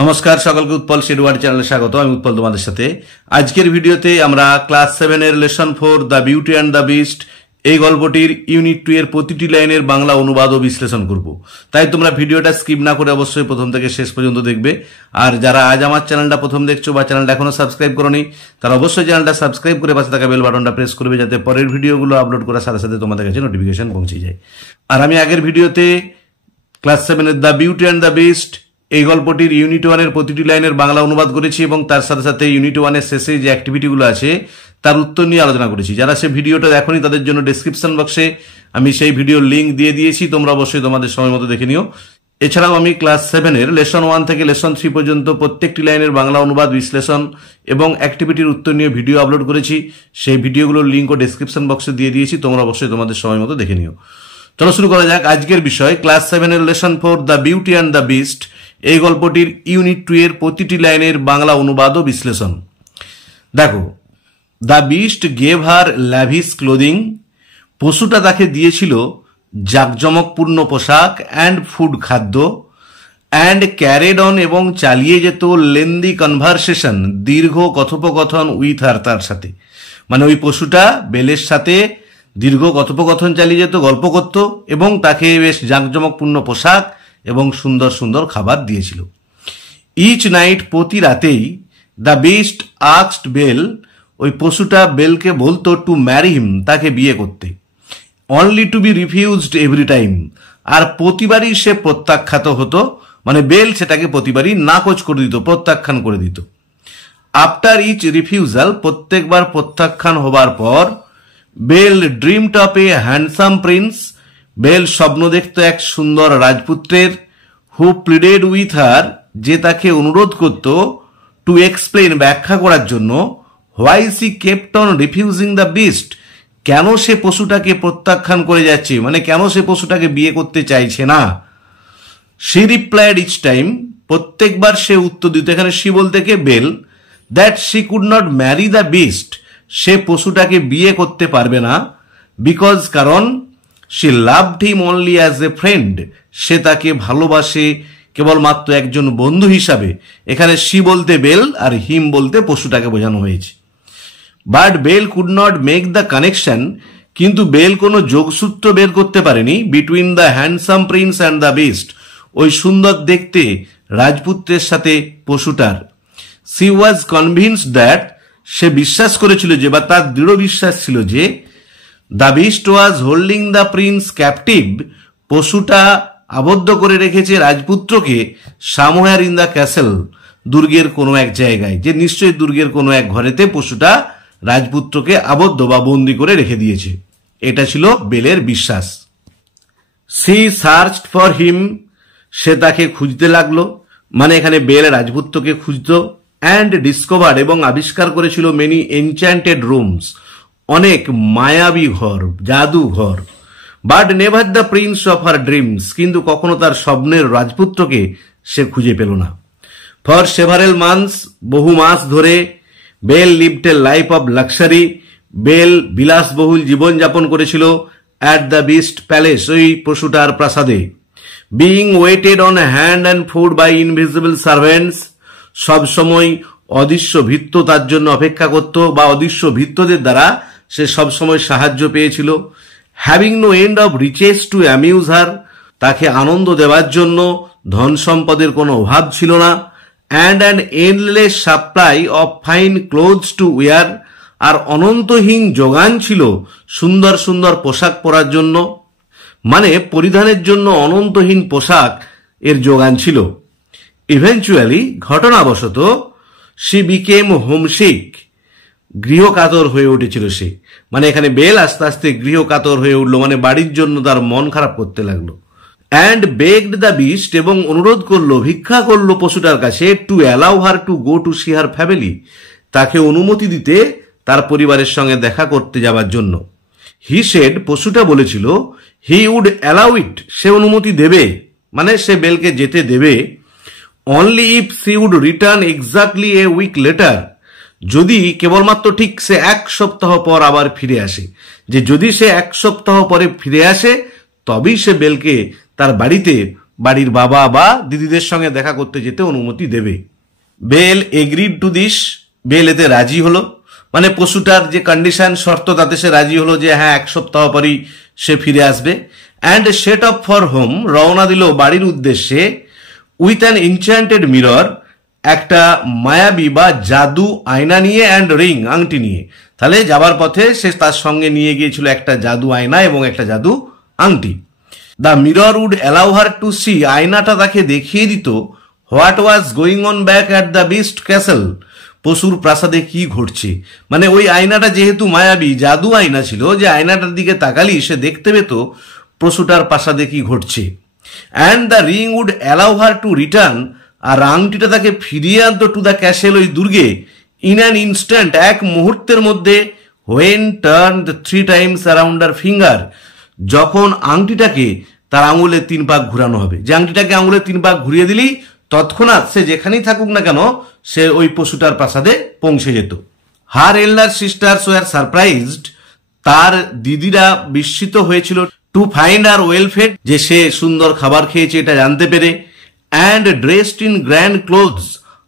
নমস্কার সকলকে উৎপল শেডওয়ার্ড চ্যানেলে স্বাগত। আমি উৎপল তোমাদের সাথে। আজকের ভিডিওতে আমরা ক্লাস 7 এর lesson 4 the beauty and the beast এই গল্পটির ইউনিট 2 এর প্রতিটি লাইনের বাংলা অনুবাদ ও বিশ্লেষণ করব। তাই তোমরা ভিডিওটা স্কিপ না করে অবশ্যই প্রথম থেকে শেষ পর্যন্ত দেখবে। আর যারা আজ আমার চ্যানেলটা প্রথম দেখছো বা চ্যানেলটা এখনো সাবস্ক্রাইব করোনি, তারা অবশ্যই চ্যানেলটা সাবস্ক্রাইব করে পাশে থাকা বেল বাটনটা প্রেস করবে, যাতে পরের ভিডিওগুলো আপলোড করার সাথে সাথে তোমাদের কাছে নোটিফিকেশন পৌঁছে যায়। আর আমি আগের ভিডিওতে ক্লাস 7 এর the beauty and the beast এই গল্পটির ইউনিট 1 এর প্রতিটি লাইনের বাংলা অনুবাদ করেছি এবং তার সাথে সাথে ইউনিট 1 এর শেষে যে অ্যাক্টিভিটিগুলো আছে তার উত্তর নিয়ে আলোচনা করেছি। যারা সে ভিডিওটা দেখোনি তাদের জন্য ডেসক্রিপশন বক্সে আমি সেই ভিডিওর লিঙ্ক দিয়ে দিয়েছি, তোমরা অবশ্যই তোমাদের সময় মতো দেখে নিও। এছাড়াও আমি ক্লাস 7 এর লেসন 1 থেকে লেসন 3 পর্যন্ত প্রত্যেকটি লাইনের বাংলা অনুবাদ, বিশ্লেষণ এবং অ্যাক্টিভিটির উত্তর নিয়ে ভিডিও আপলোড করেছি। সেই ভিডিওগুলোর লিঙ্কও ডেসক্রিপশন বক্সে দিয়ে দিয়েছি, তোমরা অবশ্যই তোমাদের সময় মতো দেখে নিও। চলো শুরু করা যাক আজকের বিষয়। ক্লাস 7 এর lesson 4 the beauty and the beast এই গল্পটির ইউনিট 2 এর প্রতিটি লাইনের বাংলা অনুবাদ ও বিশ্লেষণ। দেখো, the beast gave her lavish clothing, পশুটা তাকে দিয়েছিল জাঁকজমকপূর্ণ পোশাক অ্যান্ড ফুড, খাদ্য, অ্যান্ড ক্যারেড অন এবং চালিয়ে যেত লেন্দি কনভারসেশন, দীর্ঘ কথোপকথন উইথ হার, তার সাথে। মানে ওই পশুটা বেলের সাথে দীর্ঘ কথোপকথন চালিয়ে যেত, গল্প করত এবং তাকে বেশ জাঁকজমকপূর্ণ পোশাক এবং সুন্দর সুন্দর খাবার দিয়েছিল। ইচ নাইট, প্রতি রাতেই, দ্য বিস্ট আস্কড বেল, ওই পশুটা বেলকে বলতো টু ম্যারি হিম, তাকে বিয়ে করতে। Only to be refused every time, আর প্রতিবারই সে প্রত্যাখ্যাত হতো। মানে বেল সেটাকে প্রতিবারই নাকচ করে দিত, প্রত্যাখ্যান করে দিত। আফটার ইচ রিফিউজাল, প্রত্যেকবার প্রত্যাখ্যান হবার পর, Belle dreamed of a handsome prince, Belle স্বপ্ন দেখত এক সুন্দর রাজপুত্রের। হু প্লিডেড উইথ হার, যে তাকে অনুরোধ করত, টু এক্সপ্লেন, ব্যাখ্যা করার জন্য, why C kept on refusing the beast, কেন সে পশুটাকে প্রত্যাখ্যান করে যাচ্ছে, মানে কেন সে পশুটাকে বিয়ে করতে চাইছে না। শি রিপ্লাইড ইচ টাইম, প্রত্যেকবার সে উত্তর দিত, এখানে শি বলতে কে, Belle, that she could not marry the beast, সে পশুটাকে বিয়ে করতে পারবে না। বিকজ, কারণ, she loved him only as a friend, সে তাকে ভালোবাসে কেবলমাত্র একজন বন্ধু হিসাবে। এখানে শি বলতে বেল আর হিম বলতে পশুটাকে বোঝানো হয়েছে। But Belle could not make the connection, কিন্তু বেল কোনো যোগসূত্র বের করতে পারেনি between the handsome prince and the beast, ওই সুন্দর দেখতে রাজপুত্রের সাথে পশুটার। শি ওয়াজ কনভিন্সড দ্যাট, সে বিশ্বাস করেছিল যে, বা তার দৃঢ় বিশ্বাস ছিল যে, the beast was holding the prince captive, পশুটা আবদ্ধ করে রেখেছে রাজপুত্রকে সামহার ইন দ্য ক্যাসেল, দুর্গের কোনো এক জায়গায়, যে নিশ্চয়ই দুর্গের কোনো এক ঘরেতে পশুটা রাজপুত্রকে আবদ্ধ বা বন্দি করে রেখে দিয়েছে। এটা ছিল বেলের বিশ্বাস। সি সার্চড ফর হিম, সে তাকে খুঁজতে লাগলো, মানে এখানে বেল রাজপুত্রকে খুঁজত। অ্যান্ড ডিসকভার্ড, এবং আবিষ্কার করেছিল, মেনি এনচ্যান্টেড রুমস, অনেক মায়াবী ঘর, জাদু ঘর। But never the Prince of her dreams, কিন্তু কখনো তার স্বপ্নের রাজপুত্রকে সে খুঁজে পেল না। ফর সেভারেল মান্থস, বহু মাস ধরে, Belle lived a life of luxury, Belle বিলাসবহুল জীবনযাপন করেছিল। অ্যাট দ্য বিস্ট প্যালেস, ওই পশুটার প্রাসাদে। Being waited on hand and food by invisible servants, সবসময় অদৃশ্য ভৃত্য তার জন্য অপেক্ষা করত, বা অদৃশ্য ভৃত্যদের দ্বারা সে সবসময় সাহায্য পেয়েছিল। Having no end of riches to amuse her, তাকে আনন্দ দেওয়ার জন্য ধন সম্পদের কোনো অভাব ছিল না। And an endless supply of fine clothes to wear, আর অনন্তহীন যোগান ছিল সুন্দর সুন্দর পোশাক পরার জন্য, মানে পরিধানের জন্য অনন্তহীন পোশাক এর যোগান ছিল। ইভেনচুয়ালি, ঘটনাবশত, শি বিকেম হোমসিক, গৃহকাতর হয়ে উঠেছিল সে। মানে এখানে বেল আস্তে আস্তে গৃহকাতর হয়ে উঠলো, মানে বাড়ির জন্য তার মন খারাপ করতে লাগলো। অ্যান্ড বেগড দ্য বিস্ট, এবং অনুরোধ করলো, ভিক্ষা করলো পশুটার কাছে, to allow her to go to see her family, তাকে অনুমতি দিতে তার পরিবারের সঙ্গে দেখা করতে যাওয়ার জন্য। হি সেড, পশুটা বলেছিল, হি উড অ্যালাউ ইট, সে অনুমতি দেবে, মানে সে বেলকে যেতে দেবে। Only if she would return exactly a week later, যদি কেবলমাত্র ঠিক সে এক সপ্তাহ পর আবার ফিরে আসে, যে যদি সে এক সপ্তাহ পরে ফিরে আসে তবেই সে বেলকে তার বাড়িতে বাড়ির বাবা বা দিদিদের সঙ্গে দেখা করতে যেতে অনুমতি দেবে। Belle agreed to this, Belle এতে রাজি হলো, মানে পশুটার যে কন্ডিশন শর্ত তাতে সে রাজি হলো যে হ্যাঁ 1 সপ্তাহ পরই সে ফিরে আসবে। And set of for home, রওনা দিল বাড়ির উদ্দেশ্যে, উইথ অ্যান এনচ্যান্টেড মিরর, একটা মায়াবী বা জাদু আয়না নিয়ে, অ্যান্ড রিং, আংটি নিয়ে। তাহলে যাবার পথে সে তার সঙ্গে নিয়ে গিয়েছিল একটা জাদু আয়না এবং একটা জাদু আংটি। The mirror would allow her to see, আয়নাটা তাকে দেখিয়ে দিত what was going on back at the beast castle, পশুর প্রাসাদে কি ঘটছে। মানে ওই আয়নাটা যেহেতু মায়াবী জাদু আয়না ছিল, যে আয়নাটার দিকে তাকালি সে দেখতে পেত পশুটার প্রাসাদে কি ঘটছে। And the ring would allow her to return, আর আংটিটা তাকে ফিরিয়ে আনতো টু দ্য ক্যাসেল, ওই দুর্গে, ইন অ্যান ইনস্ট্যান্ট, এক মুহূর্তের মধ্যে, when turn 3 times around her finger, যখন আংটিটাকে তার আঙুলে 3 পাক ঘুরানো হবে। যে আংটিটাকে আঙুলে 3 পাক ঘুরিয়ে দিলেই তৎক্ষণাৎ সে যেখানেই থাকুক না কেন সে ওই পশুটার প্রাসাদে পৌঁছে যেত। Her elder sisters were surprised, তার দিদিরা বিস্মিত হয়েছিল, to find her well fed, যে সে সুন্দর খাবার খেয়েছে এটা জানতে পেরে, and dressed in grand clothes,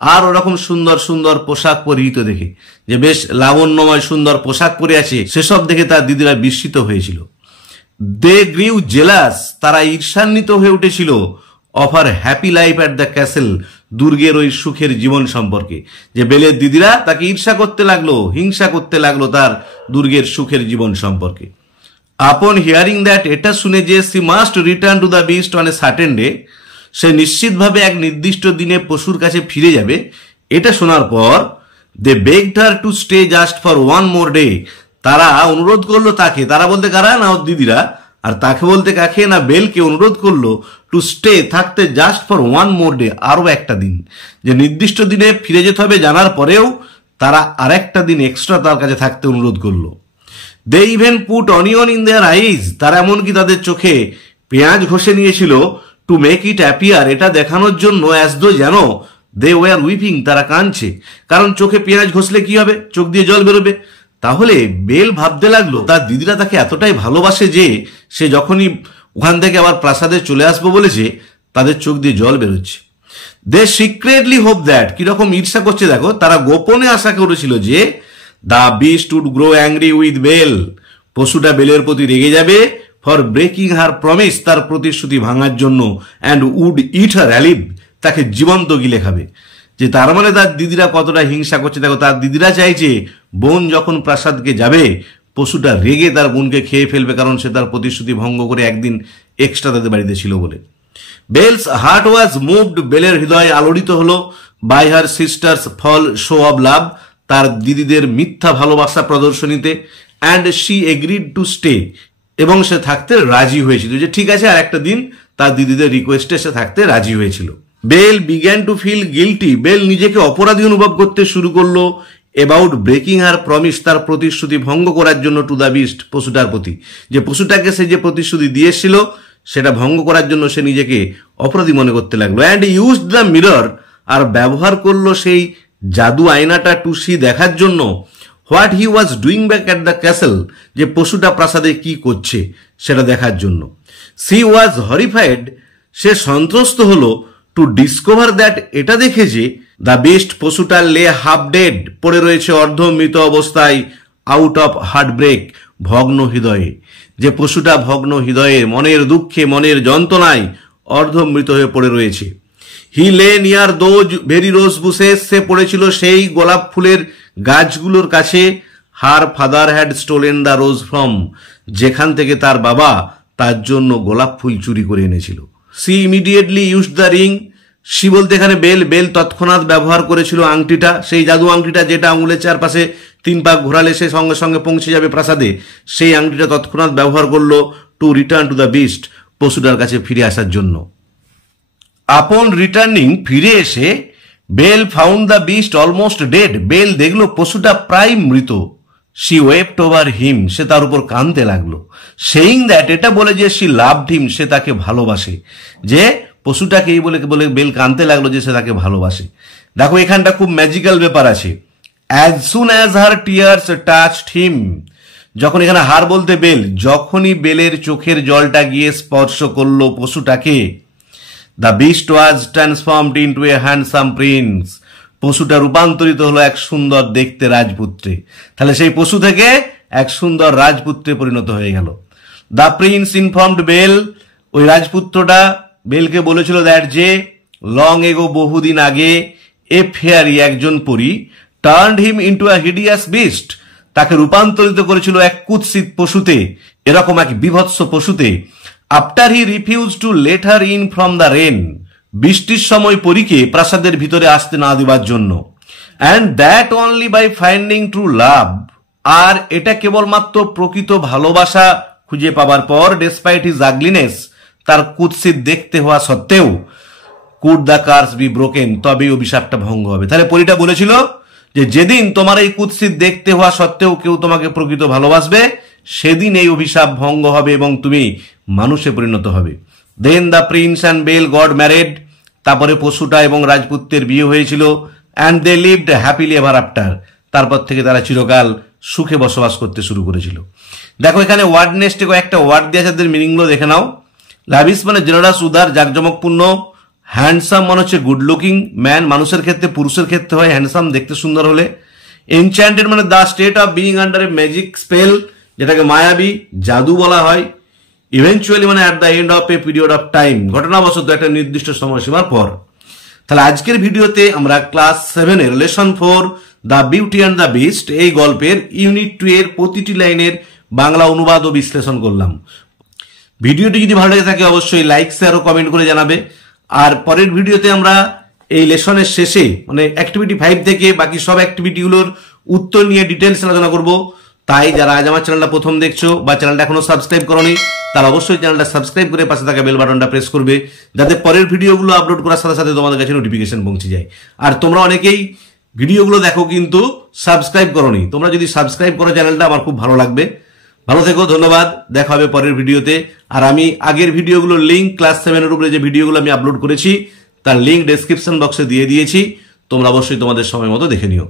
আর ওরকম সুন্দর সুন্দর পোশাক পরিহিত দেখে, যে বেশ লাবণ্যময় সুন্দর পোশাক পরে আছে, সেসব দেখে তার দিদিরা বিস্মিত হয়েছিল। দে গ্রিউ জেলাস, তারা ঈর্ষান্বিত হয়ে উঠেছিল, of her happy life at the castle, দুর্গের ওই সুখের জীবন সম্পর্কে। যে বেলের দিদিরা তাকে ঈর্ষা করতে লাগলো, হিংসা করতে লাগলো তার দুর্গের সুখের জীবন সম্পর্কে। আপন হিয়ারিং দ্যাট, এটা শুনে যে she must return to the beast on a certain day, সে নিশ্চিতভাবে এক নির্দিষ্ট দিনে পশুর কাছে ফিরে যাবে, এটা শোনার পর they begged her to stay just for 1 more day, তারা অনুরোধ করলো তাকে, তারা বলতে কারা না ওর দিদিরা, আর তাকে বলতে কাকে না বেলকে অনুরোধ করলো টু স্টে, থাকতে জাস্ট ফর 1 more ডে, আরো একটা দিন, যে নির্দিষ্ট দিনে ফিরে যেতে হবে জানার পরেও তারা আরেকটা দিন এক্সট্রা তার কাছে থাকতে অনুরোধ করলো। They even put onion in their eyes, তারা এমনকি তাদের চোখে পেঁয়াজ ঘষে নিয়েছিল, টু মেক ইট অ্যাপিয়ার, এটা দেখানোর জন্য, অ্যাজ দো, যেন দে ওয়ার উইপিং, তারা কাঁদছে, কারণ চোখে পেঁয়াজ ঘষলে কি হবে, চোখ দিয়ে জল বেরোবে। তাহলে বেল ভাবতে লাগলো তার দিদিরা তাকে এতটাই ভালোবাসে যে সে যখনই ওখান থেকে আবার প্রাসাদে চলে আসবো বলেছে তাদের চোখ দিয়ে জল বেরোচ্ছে। দে সিক্রেটলি হোপ দ্যাট, কিরকম ঈর্ষা করছে দেখো, তারা গোপনে আশা করেছিল যে the beast would grow angry with Belle, পশুটা বেলের প্রতি রেগে যাবে, ফর ব্রেকিং হার প্রমিস, তার প্রতিশ্রুতি ভাঙার জন্য, and would eat her alive, তাকে জীবন্ত গিলে খাবে। যে তার মানে তার দিদিরা কতটা হিংসা করছে দেখো, তার দিদিরা চাইছে বোন যখন প্রাসাদকে যাবে পশুটা রেগে তার বোনকে খেয়ে ফেলবে, কারণ সে তার প্রতিশ্রুতি ভঙ্গ করে একদিন এক্সট্রা তাদের বাড়িতে ছিল বলে। বেলস হার্ট ওয়াজ মুভড, বেলের হৃদয় আলোড়িত হলো, by her sisters false show of love, তার দিদিদের মিথ্যা ভালোবাসা প্রদর্শনীতে, and she agreed to stay, এবং সে থাকতে রাজি হয়েছিল, যে ঠিক আছে আর একটা দিন তার দিদিদের রিকোয়েস্টে সে থাকতে রাজি হয়েছিল। Belle began to feel guilty, Belle নিজেকে অপরাধী অনুভব করতে শুরু করলো, অ্যাবাউট ব্রেকিং হার প্রমিস, তার প্রতিশ্রুতি ভঙ্গ করার জন্য, টু দ্য বিস্ট, পশুটার প্রতি, যে পশুটাকে সে যে প্রতিশ্রুতি দিয়েছিল সেটা ভঙ্গ করার জন্য সে নিজেকে অপরাধী মনে করতে লাগলো। অ্যান্ড ইউজ দ্য মিরর, আর ব্যবহার করলো সেই জাদু আয়নাটা টু সি, দেখার জন্য, what he was doing back at the castle, যে পশুটা প্রাসাদে কি করছে সেটা দেখার জন্য। সি ওয়াজ হরিফাইড, সে সন্ত্রস্ত হলো, টু ডিসকভার দ্যাট, এটা দেখে যে দ্য বেস্ট, পশুটা লে হাফ ডেড, পড়ে রয়েছে অর্ধমৃত অবস্থায়, আউট অফ হার্ট ব্রেক, ভগ্ন হৃদয়ে, যে পশুটা ভগ্ন হৃদয়ে মনের দুঃখে মনের যন্ত্রণায় অর্ধমৃত হয়ে পড়ে রয়েছে। He lay near those very rose bushes, সে পড়েছিল সেই গোলাপ ফুলের গাছগুলোর কাছে, her father had stolen the rose from, যেখান থেকে তার বাবা তার জন্য গোলাপ ফুল চুরি করে এনেছিল। She immediately use the ring, she বলতে এখানে বেল তৎক্ষণাৎ ব্যবহার করেছিল আংটিটা, সেই জাদু আংটিটা যেটা আঙুলের চারপাশে 3 পাক ঘোরালে সে সঙ্গে সঙ্গে পৌঁছে যাবে প্রাসাদে, সেই আংটিটা তৎক্ষণাৎ ব্যবহার করলো to return to the beast, পশুটার কাছে ফিরে আসার জন্য। আপন রিটার্নিং, ফিরে এসে Belle found the beast almost dead, Belle দেখলো পশুটা প্রায় মৃত। শি ওয়েপ্ট ওভার হিম, সে তার উপর কাঁদতে লাগলো। সেইং দ্যাট, এটা বলে যে শি লাভড হিম, সে তাকে ভালোবাসে, যে পশুটাকে এই বলে বেল কাঁদতে লাগলো যে সে তাকে ভালোবাসে। দেখো এখানটা খুব ম্যাজিক্যাল ব্যাপার আছে। As soon as her tears touched him, যখন এখানে হার বলতে বেল, যখনই বেলের চোখের জলটা গিয়ে স্পর্শ করলো পশুটাকে, the beast was transformed into a handsome prince. পশুটা রূপান্তরিত হলো এক সুন্দর দেখতে রাজপুত্রে। তাহলে সেই পশু থেকে এক সুন্দর রাজপুত্রে পরিণত হয়ে গেল। দ্য প্রিন্স ইনফর্মড বেল, ওই রাজপুত্রটা বেলকে বলেছিল দ্যাট যে লং এগো, বহুদিন আগে, এ ফেয়ারি, একজন পরী, turned him into a hideous beast, তাকে রূপান্তরিত করেছিল এক কুৎসিত পশুতে, এরকম এক বিভৎস পশুতে। After he refuse to let her in from the rain, বৃষ্টির সময় পরীকে প্রাসাদের ভিতরে আসতে না দেওয়ার জন্য। And that only by finding true love, আর এটা কেবলমাত্র প্রকৃত ভালোবাসা খুঁজে পাবার পর, ডেসপাইট হিজ আগলিনেস, তার কুৎসিত দেখতে হওয়া সত্ত্বেও, could the curse be broken, তবে অভিশাপটা ভঙ্গ হবে। তাহলে পরীটা বলেছিল যে যেদিন তোমার এই কুৎসিত দেখতে হওয়া সত্ত্বেও কেউ তোমাকে প্রকৃত ভালোবাসবে, সেদিন এই অভিশাপ ভঙ্গ হবে এবং তুমি মানুষে পরিণত হবে। Then the prince and Belle got married, তারপরে পশুটা এবং রাজপুত্রের বিয়ে হয়েছিল। And they lived happily ever after, তারপর থেকে তারা চিরকাল সুখে বসবাস করতে শুরু করেছিল। দেখো এখানে ওয়ার্ড নেস্টে কয়েকটা ওয়ার্ড দিয়ে আছে, মিনিংগুলো দেখে নাও। লাভিস মানে জেনারাস, উদার, জাঁকজমকপূর্ণ। হ্যান্ডসাম মানে হচ্ছে গুড লুকিং ম্যান, মানুষের ক্ষেত্রে, পুরুষের ক্ষেত্রে হয় হ্যান্ডসাম, দেখতে সুন্দর হলে। এনচ্যান্টেড মানে the state of being under a magic spell, যেটাকে মায়াবী, জাদু বলা হয়। ইভেনচুয়ালি মানে at the end of a period of time, ঘটনাবশত একটা নির্দিষ্ট সময়সীমার পর। তাহলে আজকের ভিডিওতে আমরা ক্লাস 7 এর lesson 4 the beauty and the beast এই গল্পের ইউনিট 2 এর প্রতিটি লাইনের বাংলা অনুবাদ ও বিশ্লেষণ করলাম। ভিডিওটি যদি ভালো লেগে থাকে অবশ্যই লাইক, শেয়ার ও কমেন্ট করে জানাবে। আর পরের ভিডিওতে আমরা এই লেসনের শেষে মানে অ্যাক্টিভিটি 5 থেকে বাকি সব অ্যাক্টিভিটিগুলোর উত্তর নিয়ে ডিটেলস আলোচনা করব। তাই যারা আজ আমার চ্যানেলটা প্রথম দেখছো বা চ্যানেলটা এখনো সাবস্ক্রাইব করোনি, তারা অবশ্যই চ্যানেলটা সাবস্ক্রাইব করে পাশে থাকা বেল বাটনটা প্রেস করবে, যাতে পরের ভিডিওগুলো আপলোড করার সাথে সাথে তোমাদের কাছে নোটিফিকেশন পৌঁছে যায়। আর তোমরা অনেকেই ভিডিওগুলো দেখো কিন্তু সাবস্ক্রাইব করোনি, তোমরা যদি সাবস্ক্রাইব করো চ্যানেলটা আমার খুব ভালো লাগবে। ভালো থেকো, ধন্যবাদ, দেখা হবে পরের ভিডিওতে। আর আমি আগের ভিডিওগুলোর লিঙ্ক, ক্লাস 7 এর উপরে যে ভিডিওগুলো আমি আপলোড করেছি তার লিঙ্ক ডেসক্রিপশন বক্সে দিয়ে দিয়েছি, তোমরা অবশ্যই তোমাদের সময় মতো দেখে নিও।